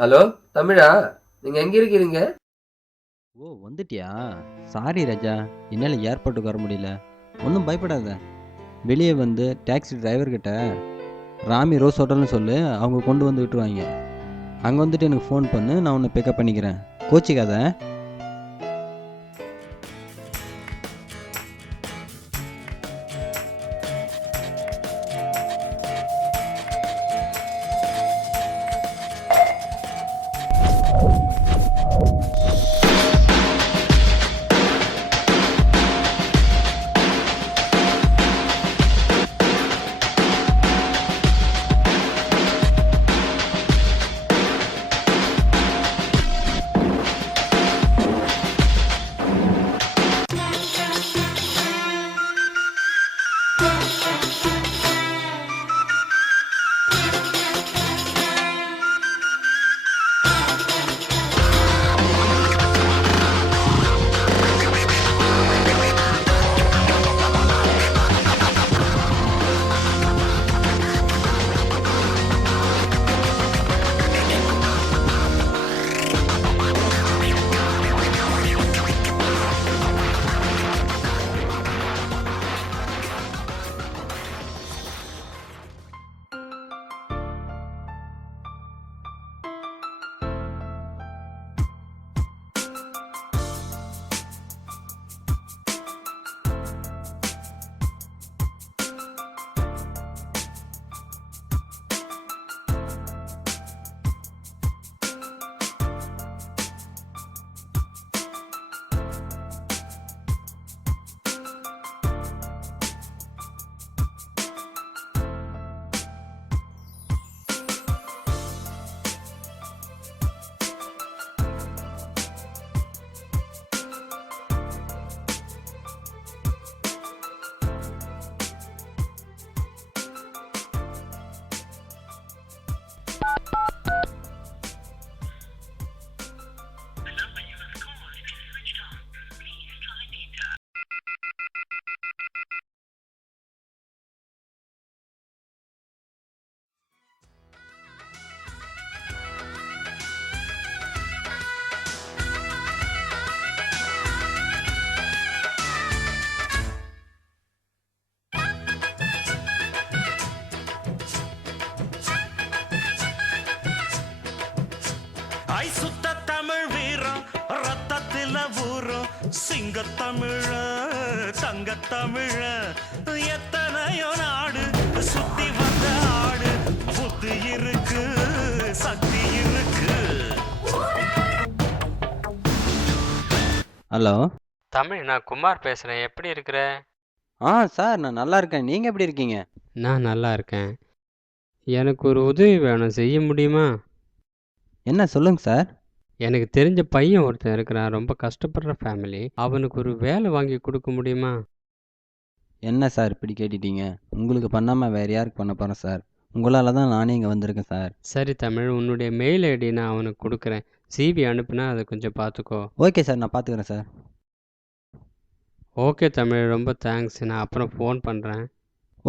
Hello தமிழா, நீங்க எங்க இருக்கிறீங்க? ஓ வந்துட்டியா? சாரி ராஜா, என்னால் ஏர்போர்ட்டுக்கு வர முடியல. ஒன்றும் பயப்படாத. வெளியே வந்து டாக்ஸி டிரைவர்கிட்ட ராமி ரோஸ் ஹோட்டல்னு சொல்லு, அவங்க கொண்டு வந்து விட்டுருவாங்க. அங்கே வந்துட்டு எனக்கு ஃபோன் பண்ணு, நான் உன்னை பிக்கப் பண்ணிக்கிறேன். கோச்சிக்காத. ஐ சுத்த தமிழ் வீரம் ரத்தத்தில ஊரும் சிங்கத்தமிழ தங்கத்தமிழ எத்தனையோ நாடு சுத்தி வந்த ஆடு புத்தி இருக்கு சக்தி இருக்கு. ஹலோ. தமிழ், நான் குமார் பேசுகிறேன். எப்படி இருக்கிற? சார், நான் நல்லா இருக்கேன். நீங்கள் எப்படி இருக்கீங்க? நான் நல்லா இருக்கேன். எனக்கு ஒரு உதவி வேணும், செய்ய முடியுமா? என்ன சொல்லுங்க சார். எனக்கு தெரிஞ்ச பையன் ஒருத்தன் இருக்கிறான், ரொம்ப கஷ்டப்படுற ஃபேமிலி. அவனுக்கு ஒரு வேலை வாங்கி கொடுக்க முடியுமா? என்ன சார் இப்படி கேட்டுட்டீங்க? உங்களுக்கு பண்ணாமல் வேறு யாருக்கு பண்ண போகிறேன் சார்? உங்களால் தான் நானே இங்கே வந்திருக்கேன் சார். சரி தமிழ், உன்னுடைய மெயில் ஐடி நான் அவனுக்கு கொடுக்குறேன். சிவி அனுப்புனா அதை கொஞ்சம் பார்த்துக்கோ. ஓகே சார், நான் பார்த்துக்கிறேன் சார். ஓகே தமிழ், ரொம்ப தேங்க்ஸ். நான் அப்புறம் ஃபோன் பண்ணுறேன்.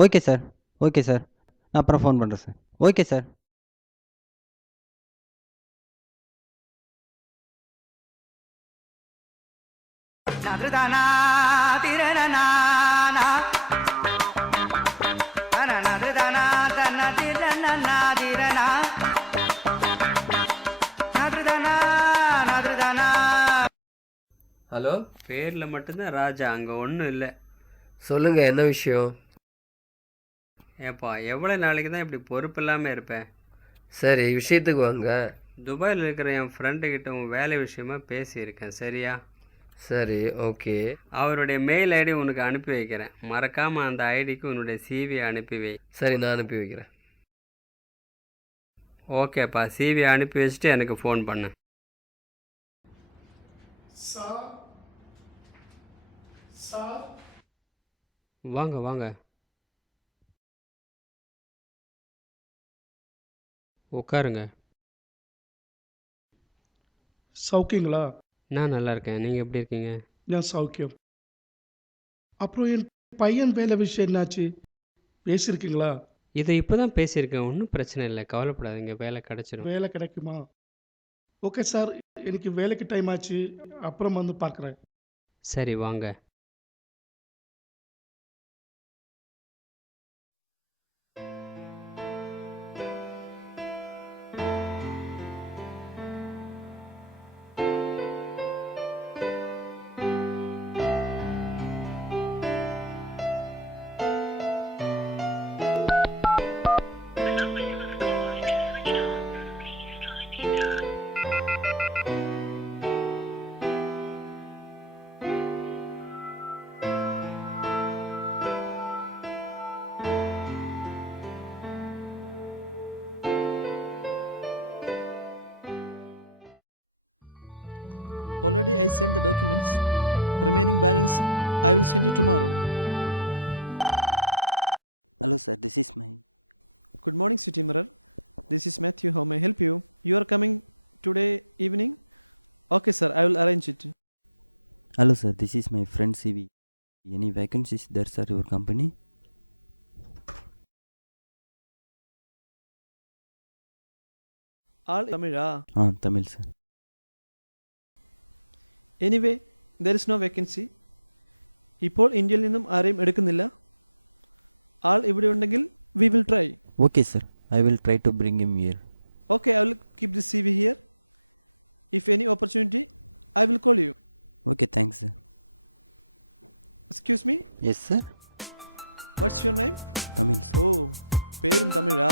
Okay sir. ஓகே சார், நான் அப்புறம் ஃபோன் பண்ணுறேன் சார். Okay sir. நதுதானா திரணனா நதுதானா தன திரணனா திரணா நதுதானா நதுதானா. ஹலோ, பேரில் மட்டும்தான் ராஜா, அங்கே ஒன்றும் இல்லை. சொல்லுங்க, என்ன விஷயம்? ஏப்பா, எவ்வளோ நாளைக்கு தான் இப்படி பொறுப்பு இல்லாமல் இருப்பேன்? சரி, விஷயத்துக்கு வாங்க. துபாயில் இருக்கிற என் ஃப்ரெண்டுக்கிட்ட உன் வேலை விஷயமா பேசியிருக்கேன், சரியா? சரி, ஓகே. அவருடைய மெயில் ஐடி உனக்கு அனுப்பி வைக்கிறேன். மறக்காமல் அந்த ஐடிக்கு உன்னுடைய சிவி அனுப்பி வை. சரி, நான் அனுப்பி வைக்கிறேன். ஓகேப்பா, சிவி அனுப்பி வச்சுட்டு எனக்கு ஃபோன் பண்ணு. வாங்க வாங்க, உட்காருங்க. சௌக்கியங்களா? நான் நல்லா இருக்கேன், நீங்கள் எப்படி இருக்கீங்க? நான் சௌக்கியம். அப்புறம் என் பையன் வேலை விஷயம் என்னாச்சு? பேசியிருக்கீங்களா? இதை இப்போ தான் பேசியிருக்கேன், ஒன்றும் பிரச்சனை இல்லை, கவலைப்படாதீங்க, வேலை கிடச்சிரும். வேலை கிடைக்குமா? ஓகே சார், எனக்கு வேலைக்கு டைம் ஆச்சு. அப்புறம் வந்து பார்க்குறேன். சரி வாங்க. Already I sent the documents. Remaining balance I will send you tomorrow. Hello sir, this is my... Good morning, City Mirror. This is Matthew. How may I help you? You are coming today evening? Okay, sir. I will arrange it. Hello sir, this is my friend CV. Any vacancies there sir, your company? All Tamil. Tamil sir. Anyway, there is no vacancy. ഇപ്പോൾ ഇന്ത്യയിൽ നിന്നും ആരെയും എടുക്കുന്നില്ല. ആൾ ഇവിടെ ഉണ്ടെങ്കിൽ we will try. Okay sir, I will try to bring him here. Okay, I will keep the CV here. If any opportunity, I will call you. Okay, thanks sir. Excuse me, Yes sir. what's your name? Tamil sir. Oh, പേരും തമിഴാ.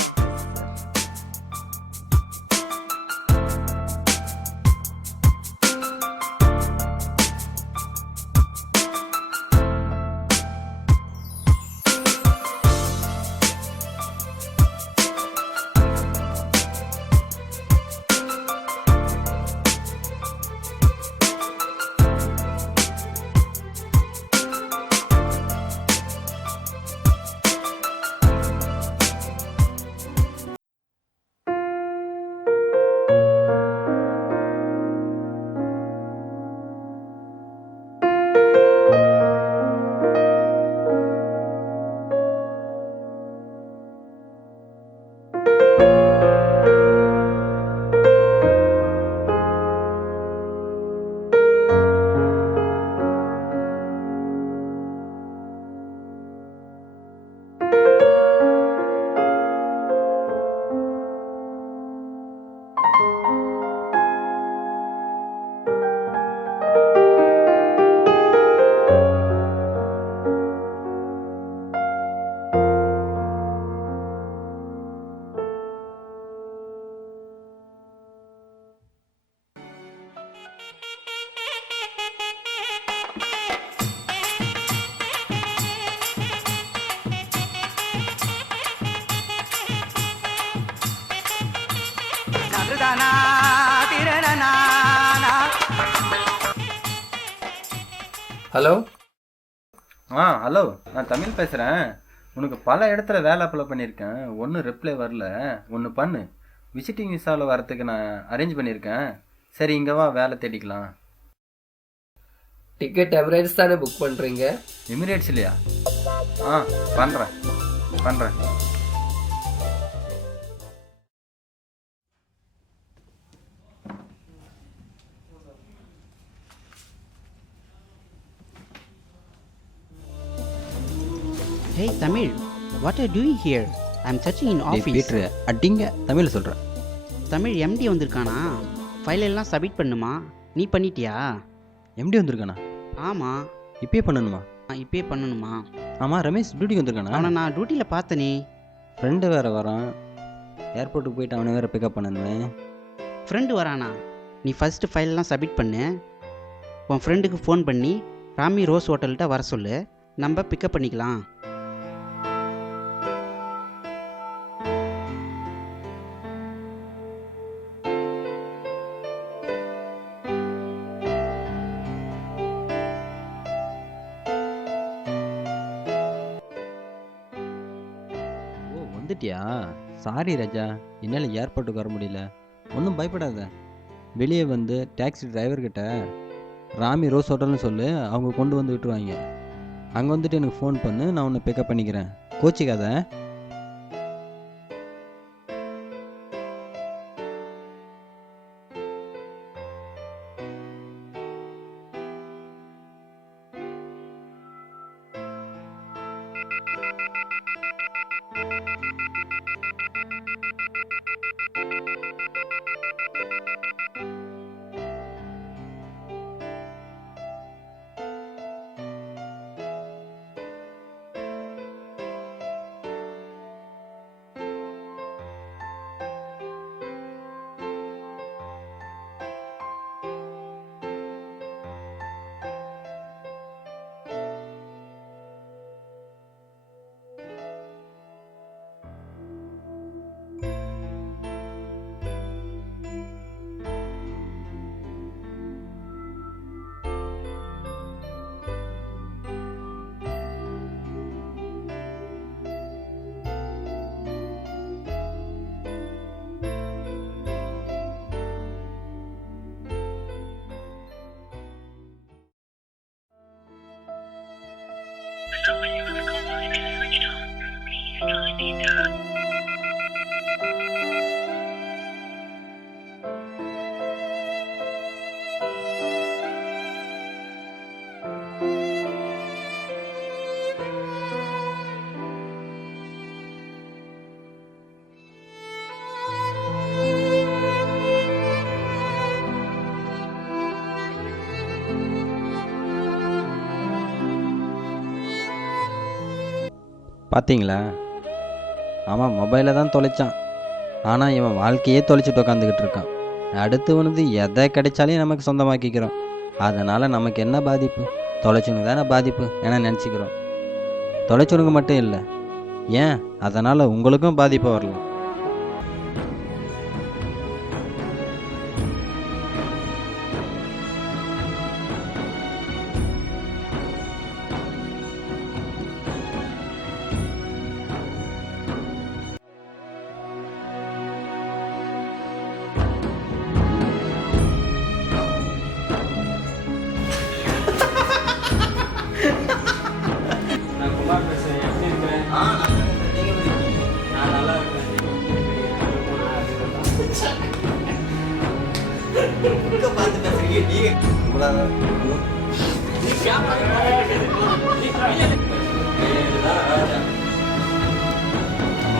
நதுதானா திரணனா hello hello, நான் தமிழ் பேசுகிறேன். உனக்கு பல இடத்துல வேலை apply பண்ணியிருக்கேன். ஒன்றும் reply வரல. ஒன்று பண்ணு, விசிட்டிங் விசாவில் வரத்துக்கு நான் அரேஞ்ச் பண்ணியிருக்கேன். சரி, இங்கே வா, வேலை தேடிக்கலாம். டிக்கெட் எமிரேட்ஸ் தானே புக் பண்ணுறீங்க? எமிரேட்ஸ் இல்லையா? பண்ணுறேன். Hey Tamil, what are you doing here? I'm searching in office. பீட்ரு அடிங்க, தமிழ் சொல்கிறேன். தமிழ் MD வந்திருக்கானா? ஃபைல் எல்லாம் சப்மிட் பண்ணுமா? நீ பண்ணிட்டியா? எம்டி வந்திருக்கானா? ஆமாம். இப்பயே பண்ணணுமா? இப்பயே பண்ணணுமா? ஆமாம், ரமேஷ் டியூட்டிக்கு வந்திருக்கானா? அவனை நான் டியூட்டியில் பார்த்தனே. ஃப்ரெண்டு வேறு வரான். ஏர்போர்ட்டுக்கு போயிட்டு அவனை வேறு பிக்கப் பண்ணணுமே. ஃப்ரெண்டு வரானா? நீ ஃபஸ்ட்டு ஃபைலெல்லாம் சப்மிட் பண்ணு. உன் ஃப்ரெண்டுக்கு ஃபோன் பண்ணி ராமி ரோஸ் ஹோட்டல்கிட்ட வர சொல்லு. நம்ம பிக்கப் பண்ணிக்கலாம். வந்துட்டியா? சாரி ராஜா, என்னால் ஏர்போர்ட்டுக்கு வர முடியல. ஒன்றும் பயப்படாத. வெளியே வந்து டாக்ஸி டிரைவர்கிட்ட ராமி ரோஸ் ஹோட்டல்னு சொல்லு, அவங்க கொண்டு வந்து விட்டுருவாங்க. அங்கே வந்துட்டு எனக்கு ஃபோன் பண்ணு, நான் உன்னை பிக்கப் பண்ணிக்கிறேன். கோச்சிக்காத. பார்த்தீங்களா, அவன் மொபைலை தான் தொலைச்சான். ஆனால் இவன் வாழ்க்கையே தொலைச்சிட்டு உட்காந்துக்கிட்டு இருக்கான். அடுத்து வந்து எதை கிடைச்சாலையும் நமக்கு சொந்தமாக்கிக்கிறோம். அதனால் நமக்கு என்ன பாதிப்பு? தொலைச்சவனுக்கு தானே பாதிப்பு என நினச்சிக்கிறோம். தொலைச்சவனுக்கு மட்டும் இல்லை, ஏன் அதனால் உங்களுக்கும் பாதிப்பு வரலாம்.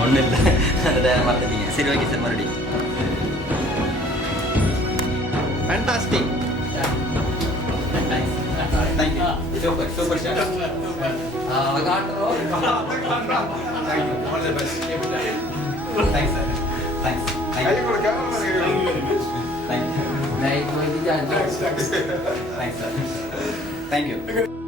ஒன்றும் இல்லை, அந்த மறந்துட்டீங்க. சரி, ஓகே சார், மறுபடியும். Fantastic. Thank you. Super super sir. Thanks sir. Thanks. Thank you sir. Thank you.